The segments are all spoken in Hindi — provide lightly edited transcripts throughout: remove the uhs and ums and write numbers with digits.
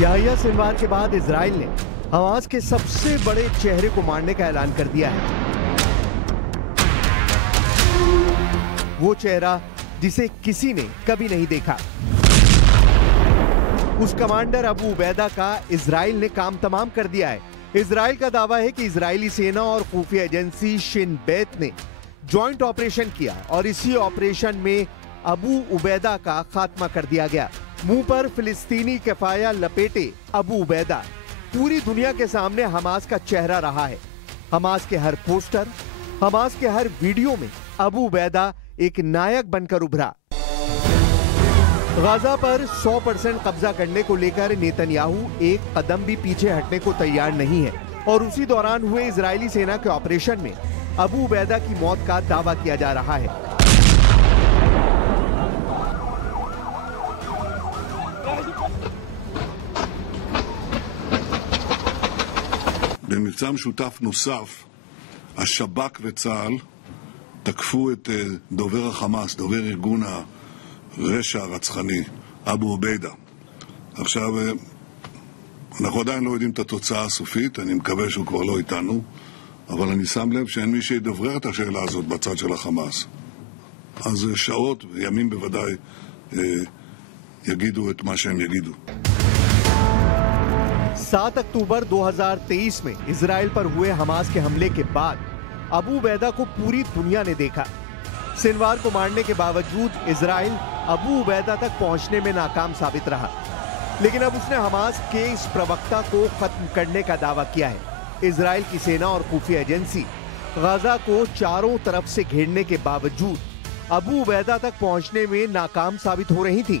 याहिया सिनवार के बाद इजराइल ने हमास के सबसे बड़े चेहरे को मारने का ऐलान कर दिया है। वो चेहरा जिसे किसी ने कभी नहीं देखा। उस कमांडर अबू उबैदा का इजराइल ने काम तमाम कर दिया है। इजराइल का दावा है कि इजरायली सेना और खुफिया एजेंसी शिन बेत ने जॉइंट ऑपरेशन किया और इसी ऑपरेशन में अबू उबैदा का खात्मा कर दिया गया। मुंह पर फिलिस्तीनी कफाया लपेटे अबू उबैदा पूरी दुनिया के सामने हमास का चेहरा रहा है। हमास के हर पोस्टर, हमास के हर वीडियो में अबू उबैदा एक नायक बनकर उभरा। गाजा पर 100% कब्जा करने को लेकर नेतन्याहू एक कदम भी पीछे हटने को तैयार नहीं है और उसी दौरान हुए इजरायली सेना के ऑपरेशन में अबू उबैदा की मौत का दावा किया जा रहा है। במבצע משותף נוסף, השב"כ וצה"ל תקפו את דובר החמאס, דובר ארגון הרשע הרצחני, אבו עוביידה. עכשיו, אנחנו עדיין לא יודעים את התוצאה הסופית, אני מקווה שהוא כבר לא איתנו, אבל אני שם לב שאין מי שידברר את השאלה הזאת בצד של החמאס. אז שעות וימים בוודאי יגידו את מה שהם יגידו. 7 अक्टूबर 2023 में इजराइल पर हुए हमास के हमले के बाद अबू उबैदा को पूरी दुनिया ने देखा। सिनवार को मारने के बावजूद इजराइल अबू उबैदा तक पहुंचने में नाकाम साबित रहा, लेकिन अब उसने हमास के इस प्रवक्ता को खत्म करने का दावा किया है। इजराइल की सेना और खुफिया एजेंसी गाजा को चारों तरफ से घेरने के बावजूद अबू उबैदा तक पहुंचने में नाकाम साबित हो रही थी।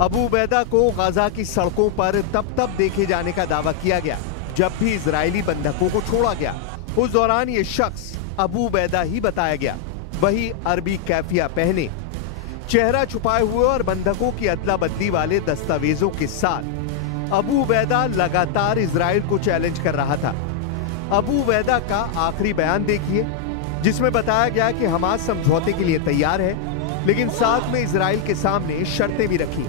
अबू उबैदा को गाजा की सड़कों पर तब देखे जाने का दावा किया गया जब भी इजरायली बंधकों को छोड़ा गया। उस दौरान ये शख्स अबू उबैदा ही बताया गया। वही अरबी कैफिया पहने, चेहरा छुपाए हुए और बंधकों की अदला बदली वाले दस्तावेजों के साथ अबू उबैदा लगातार इजराइल को चैलेंज कर रहा था। अबू उबैदा का आखिरी बयान देखिए, जिसमें बताया गया कि हमास समझौते के लिए तैयार है, लेकिन साथ में इजराइल के सामने शर्तें भी रखी।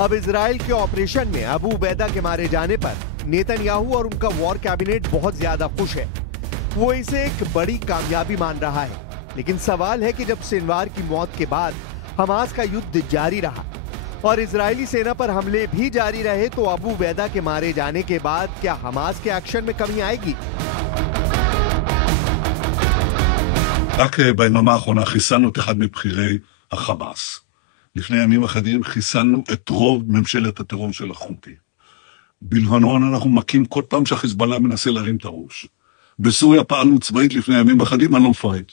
अब इजराइल के ऑपरेशन में अबू उबैदा के मारे जाने पर नेतन्याहू और उनका वॉर कैबिनेट बहुत ज्यादा खुश है। वो इसे एक बड़ी कामयाबी मान रहा है, लेकिन सवाल है कि जब सिनवार की मौत के बाद हमास का युद्ध जारी रहा और इजरायली सेना पर हमले भी जारी रहे, तो अबू उबैदा के मारे जाने के बाद क्या हमास के एक्शन में कमी आएगी? רק ביממה האחרונה חיסלנו את אחד מבכירי החמאס. לפני ימים אחדים חיסלנו את רוב ממשלת הטרור של החותי. בלבנון אנחנו מכים כל פעם שהחיזבאללה מנסה להרים את הראש. בסוריה פעלנו צבאית לפני ימים אחדים, אני לא מפרט.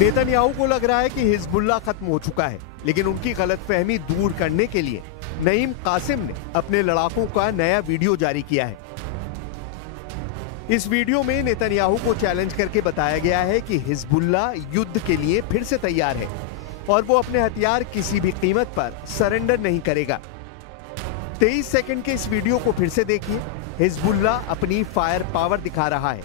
नेतन्याहू को लग रहा है कि हिजबुल्लाह खत्म हो चुका है, लेकिन उनकी गलतफहमी दूर करने के लिए नईम कासिम ने अपने लड़ाकों का नया वीडियो जारी किया है। इस वीडियो में नेतन्याहू को चैलेंज करके बताया गया है कि हिजबुल्लाह युद्ध के लिए फिर से तैयार है और वो अपने हथियार किसी भी कीमत पर सरेंडर नहीं करेगा। 23 सेकंड के इस वीडियो को फिर से देखिए। हिजबुल्लाह अपनी फायर पावर दिखा रहा है।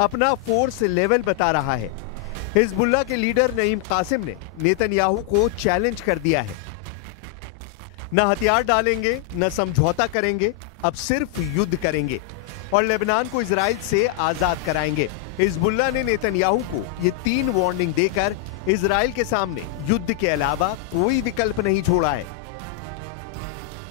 अपना फोर्स लेवल बता रहा है। हिजबुल्लाह के लीडर नईम कासिम ने नेतन्याहू को चैलेंज कर दिया है, न हथियार डालेंगे न समझौता करेंगे, अब सिर्फ युद्ध करेंगे और लेबनान को इजराइल से आजाद कराएंगे। हिजबुल्लाह ने नेतन्याहू को ये 3 वार्निंग देकर इजराइल के सामने युद्ध के अलावा कोई विकल्प नहीं छोड़ा है।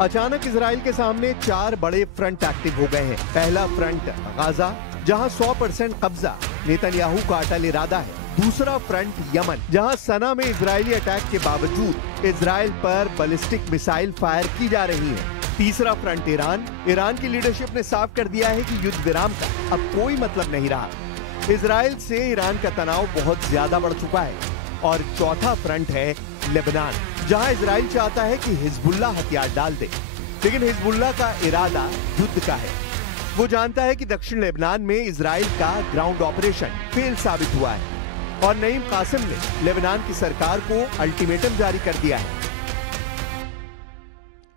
अचानक इजराइल के सामने 4 बड़े फ्रंट एक्टिव हो गए हैं। पहला फ्रंट गाजा, जहां 100% कब्जा नेतन्याहू का अटल इरादा है। दूसरा फ्रंट यमन, जहां सना में इजरायली अटैक के बावजूद इजराइल पर बैलिस्टिक मिसाइल फायर की जा रही है। तीसरा फ्रंट ईरान। ईरान की लीडरशिप ने साफ कर दिया है कि युद्ध विराम का अब कोई मतलब नहीं रहा। इजराइल से ईरान का तनाव बहुत ज्यादा बढ़ चुका है। और चौथा फ्रंट है लेबनान, जहां इजराइल चाहता है कि हिजबुल्लाह हथियार डाल दे, लेकिन हिजबुल्लाह का इरादा युद्ध का है। वो जानता है कि दक्षिण लेबनान में इजराइल का ग्राउंड ऑपरेशन फेल साबित हुआ है और नईम कासिम ने लेबनान की सरकार को अल्टीमेटम जारी कर दिया है।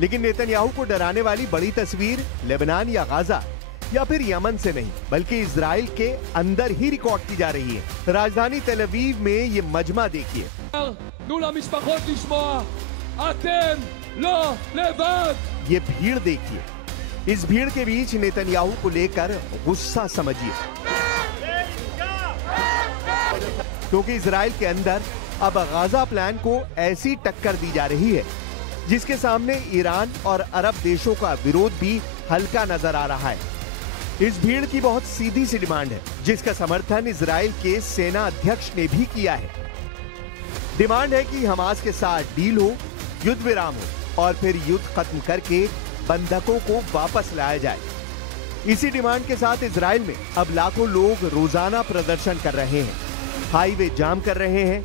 लेकिन नेतन्याहू को डराने वाली बड़ी तस्वीर लेबनान या गाजा या फिर यमन से नहीं, बल्कि इजराइल के अंदर ही रिकॉर्ड की जा रही है। राजधानी तेल अवीव में ये मजमा देखिए। ये भीड़ देखिए। इस भीड़ के बीच नेतन्याहू को लेकर गुस्सा समझिए, क्योंकि इजराइल के अंदर अब गाजा प्लान को ऐसी टक्कर दी जा रही है जिसके सामने ईरान और अरब देशों का विरोध भी हल्का नजर आ रहा है। इस भीड़ की बहुत सीधी सी डिमांड है, जिसका समर्थन इजराइल के सेना अध्यक्ष ने भी किया है। डिमांड है कि हमास के साथ डील हो, युद्ध विराम हो और फिर युद्ध खत्म करके बंधकों को वापस लाया जाए। इसी डिमांड के साथ इजराइल में अब लाखों लोग रोजाना प्रदर्शन कर रहे हैं, हाईवे जाम कर रहे हैं।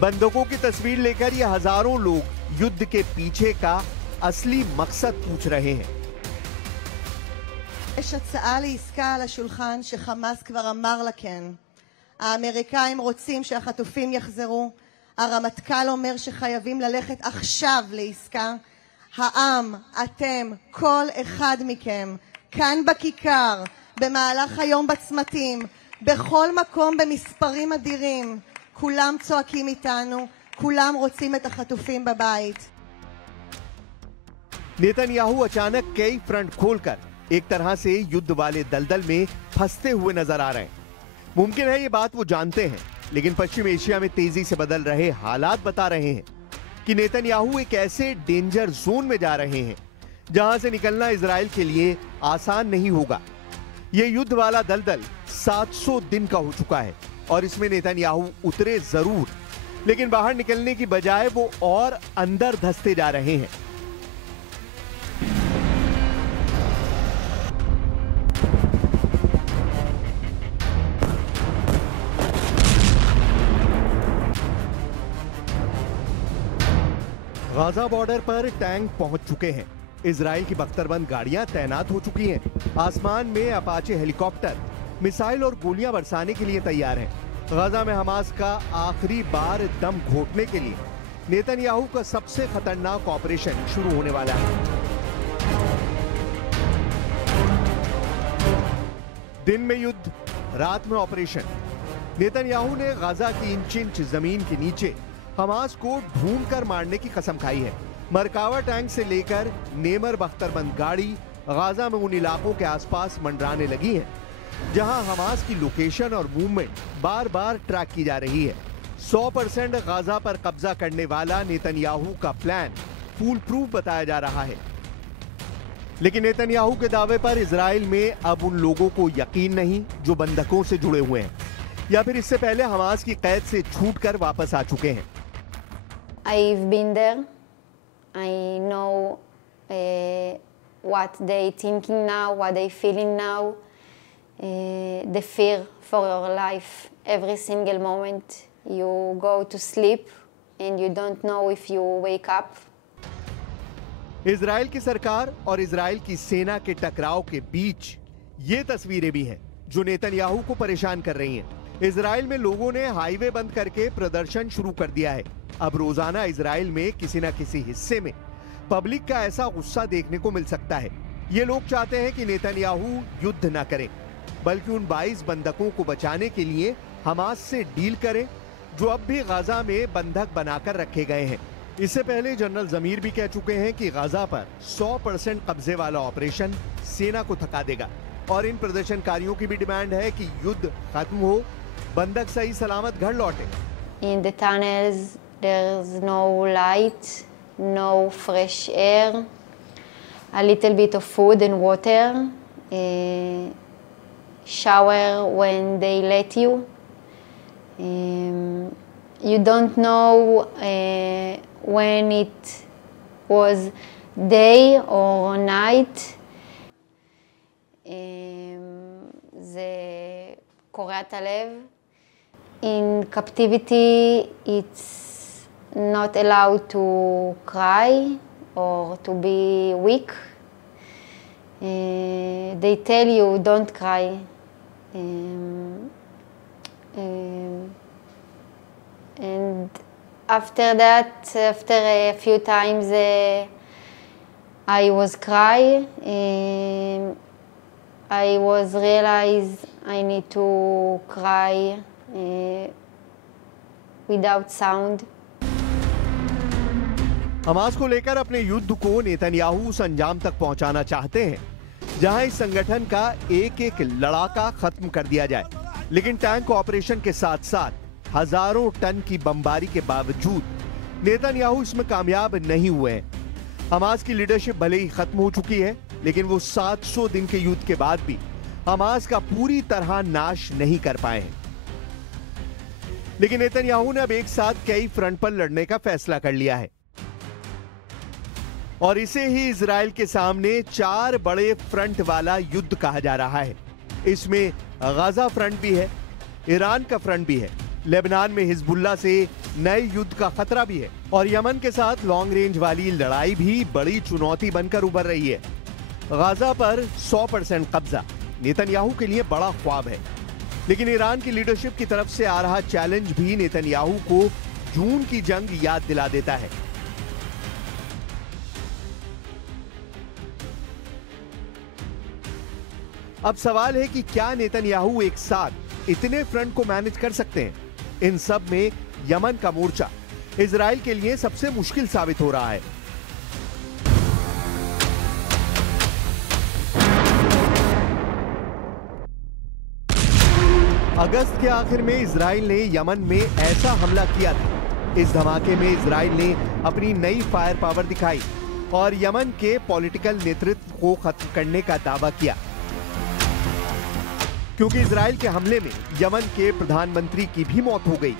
बंधकों की तस्वीर लेकर ये हजारों लोग युद्ध के पीछे का असली मकसद पूछ रहे हैं। יש הצעה לעסקה על השולחן שחמאס כבר אמר לה כן. האמריקאים רוצים שהחטופים יחזרו. הרמטכ"ל אומר שחייבים ללכת עכשיו לעסקה. העם, אתם, כל אחד מכם, כאן בכיכר, במהלך היום בצמתים, בכל מקום במספרים אדירים, כולם צועקים איתנו, כולם רוצים את החטופים बबाइत. नेतन्याहू अचानक कई फ्रंट खोलकर एक तरह से युद्ध वाले दलदल में फंसते हुए नजर आ रहे हैं। मुमकिन है ये बात वो जानते हैं, लेकिन पश्चिम एशिया में तेजी से बदल रहे हालात बता रहे हैं कि नेतन्याहू एक ऐसे डेंजर जोन में जा रहे हैं जहां से निकलना इजराइल के लिए आसान नहीं होगा। ये युद्ध वाला दलदल 700 दिन का हो चुका है और इसमें नेतन्याहू उतरे जरूर, लेकिन बाहर निकलने की बजाय वो और अंदर धंसते जा रहे हैं। गाजा बॉर्डर पर टैंक पहुंच चुके हैं। इजराइल की बख्तरबंद गाड़ियां तैनात हो चुकी हैं। आसमान में अपाचे हेलीकॉप्टर मिसाइल और गोलियां बरसाने के लिए तैयार हैं। गाजा में हमास का आखिरी बार दम घोटने के लिए नेतन्याहू का सबसे खतरनाक ऑपरेशन शुरू होने वाला है। दिन में युद्ध, रात में ऑपरेशन। नेतन्याहू ने गाजा की इंच जमीन के नीचे हमास को ढूंढकर मारने की कसम खाई है। मरकावा टैंक से लेकर नेमर बख्तरबंद गाड़ी गाजा में उन इलाकों के आसपास मंडराने लगी है जहां हमास की लोकेशन और मूवमेंट बार बार ट्रैक की जा रही है। 100% गाजा पर कब्जा करने वाला नेतन्याहू का प्लान फूल प्रूफ बताया जा रहा है। लेकिन नेतन्याहू के दावे पर इजराइल में अब उन लोगों को यकीन नहीं जो बंधकों से जुड़े हुए हैं या फिर इससे पहले हमास की कैद से छूटकर वापस आ चुके हैं। I've been there. I know what they thinking now, what they feeling now, the fear for your life. Every single moment you go to sleep and you don't know if you wake up. Israel की सरकार और इजराइल की सेना के टकराव के बीच ये तस्वीरें भी हैं जो नेतन्याहू को परेशान कर रही हैं। इजराइल में लोगों ने हाईवे बंद करके प्रदर्शन शुरू कर दिया है। अब रोजाना इजराइल में किसी न किसी हिस्से में पब्लिक का ऐसा गुस्सा देखने को मिल सकता है। ये लोग चाहते हैं कि नेतन्याहू युद्ध न करें, बल्कि उन 22 बंधकों को बचाने के लिए हमास से डील करें जो अब भी गाजा में बंधक बनाकर रखे गए हैं। इससे पहले जनरल जमीर भी कह चुके हैं कि गाजा पर 100% कब्जे वाला ऑपरेशन सेना को थका देगा और इन प्रदर्शनकारियों की भी डिमांड है कि युद्ध खत्म हो, बंधक सही सलामत घर लौटे। In the tunnels there's no light, no fresh air, a little bit of food and water, shower when they let you. You don't know when it was day or night. זה קורע את הלב. In captivity it's not allowed to cry or to be weak. They tell you don't cry. And after that, after a few times I was cry. I was realized I need to cry without sound. Hamas को लेकर अपने युद्ध को नेतन्याहू उस अंजाम तक पहुंचाना चाहते हैं जहां इस संगठन का एक एक लड़ाका खत्म कर दिया जाए, लेकिन टैंक ऑपरेशन के साथ साथ हजारों टन की बमबारी के बावजूद नेतन्याहू इसमें कामयाब नहीं हुए हैं। हमास की लीडरशिप भले ही खत्म हो चुकी है, लेकिन वो 700 दिन के युद्ध के बाद भी हमास का पूरी तरह नाश नहीं कर पाए हैं। लेकिन नेतन्याहू ने अब एक साथ कई फ्रंट पर लड़ने का फैसला कर लिया है और इसे ही इजराइल के सामने 4 बड़े फ्रंट वाला युद्ध कहा जा रहा है। इसमें गाजा फ्रंट भी है, ईरान का फ्रंट भी है, लेबनान में हिजबुल्लाह से नए युद्ध का खतरा भी है और यमन के साथ लॉन्ग रेंज वाली लड़ाई भी बड़ी चुनौती बनकर उभर रही है। गाजा पर 100% कब्जा नेतन्याहू के लिए बड़ा ख्वाब है, लेकिन ईरान की लीडरशिप की तरफ से आ रहा चैलेंज भी नेतन्याहू को जून की जंग याद दिला देता है। अब सवाल है कि क्या नेतन्याहू एक साथ इतने फ्रंट को मैनेज कर सकते हैं? इन सब में यमन का मोर्चा इजराइल के लिए सबसे मुश्किल साबित हो रहा है। अगस्त के आखिर में इजराइल ने यमन में ऐसा हमला किया था। इस धमाके में इजराइल ने अपनी नई फायर पावर दिखाई और यमन के पॉलिटिकल नेतृत्व को खत्म करने का दावा किया, क्योंकि इजराइल के हमले में यमन के प्रधानमंत्री की भी मौत हो गई।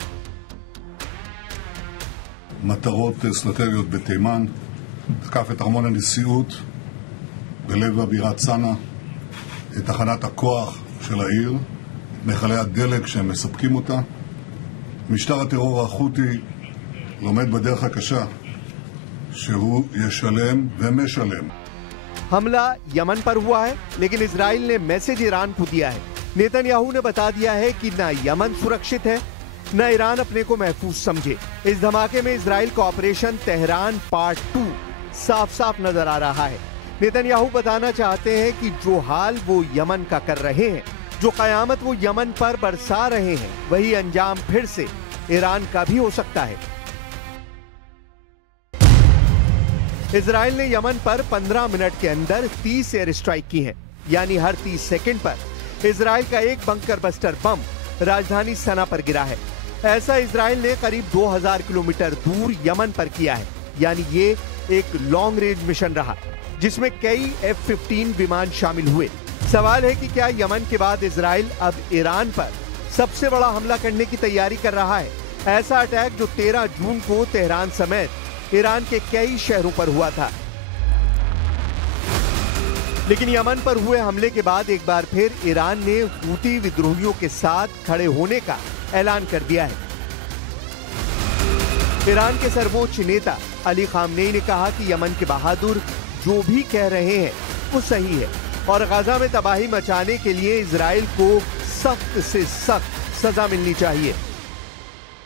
מטרות אסטרטגיות בתימן, תקף את ארמון הנשיאות בלב הבירה צנע, את תחנת הכוח של העיר, מכלי הדלק שהם מספקים אותה. משטר הטרור החותי לומד בדרך הקשה שהוא ישלם ומשלם. हमला यमन पर हुआ है, लेकिन इजराइल ने मैसेज ईरान को दिया है। नेतन्याहू ने बता दिया है कि ना यमन सुरक्षित है, न ईरान अपने को महफूज समझे। इस धमाके में इजराइल का ऑपरेशन तेहरान पार्ट 2 साफ साफ नजर आ रहा है। नेतन्याहू बताना चाहते हैं कि जो हाल वो यमन का कर रहे हैं, जो कयामत वो यमन पर बरसा रहे हैं, वही अंजाम फिर से ईरान का भी हो सकता है। इजराइल ने यमन पर 15 मिनट के अंदर 30 एयर स्ट्राइक की हैं, यानी हर 30 सेकंड पर इजराइल का एक बंकर बस्टर बम राजधानी सना पर गिरा है। ऐसा इजराइल ने करीब 2000 किलोमीटर दूर यमन पर किया है, यानी ये एक लॉन्ग रेंज मिशन रहा। जिसमें कई F-15 विमान शामिल हुए। सवाल है कि क्या यमन के बाद इजराइल अब ईरान पर सबसे बड़ा हमला करने की तैयारी कर रहा है? ऐसा अटैक जो 13 जून को तेहरान समेत ईरान के कई शहरों पर हुआ था। लेकिन यमन पर हुए हमले के बाद एक बार फिर ईरान ने हूती विद्रोहियों के साथ खड़े होने का ऐलान कर दिया है। ईरान के सर्वोच्च नेता अली खामनेई ने कहा कि यमन के बहादुर जो भी कह रहे हैं वो सही है और गाजा में तबाही मचाने के लिए इजराइल को सख्त से सख्त सजा मिलनी चाहिए।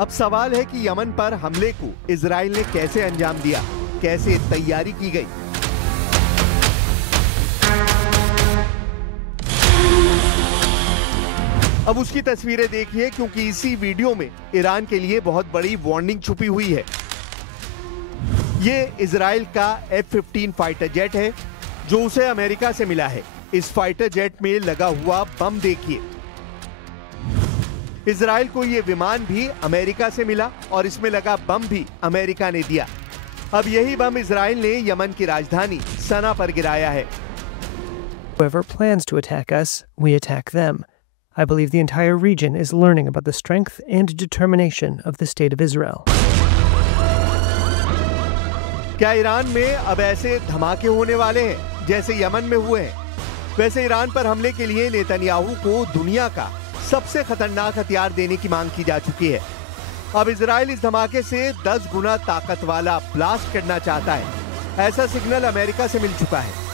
अब सवाल है कि यमन पर हमले को इजराइल ने कैसे अंजाम दिया, कैसे तैयारी की गई। अब उसकी तस्वीरें देखिए, क्योंकि इसी वीडियो में ईरान के लिए बहुत बड़ी वार्निंग छुपी हुई है। ये इजराइल का F-15 फाइटर जेट है जो उसे अमेरिका से मिला है। इस फाइटर जेट में लगा हुआ बम देखिए। इजराइल को ये विमान भी अमेरिका से मिला और इसमें लगा बम भी अमेरिका ने दिया। अब यही बम इजराइल ने यमन की राजधानी सना पर गिराया है। Whoever plans to attack us, we attack them. I believe the entire region is learning about the strength and determination of the state of Israel. क्या ईरान में अब ऐसे धमाके होने वाले हैं जैसे यमन में हुए हैं? वैसे ईरान पर हमले के लिए नेतन्याहू को दुनिया का सबसे खतरनाक हथियार देने की मांग की जा चुकी है। अब इजराइल इस धमाके से 10 गुना ताकत वाला ब्लास्ट करना चाहता है। ऐसा सिग्नल अमेरिका से मिल चुका है।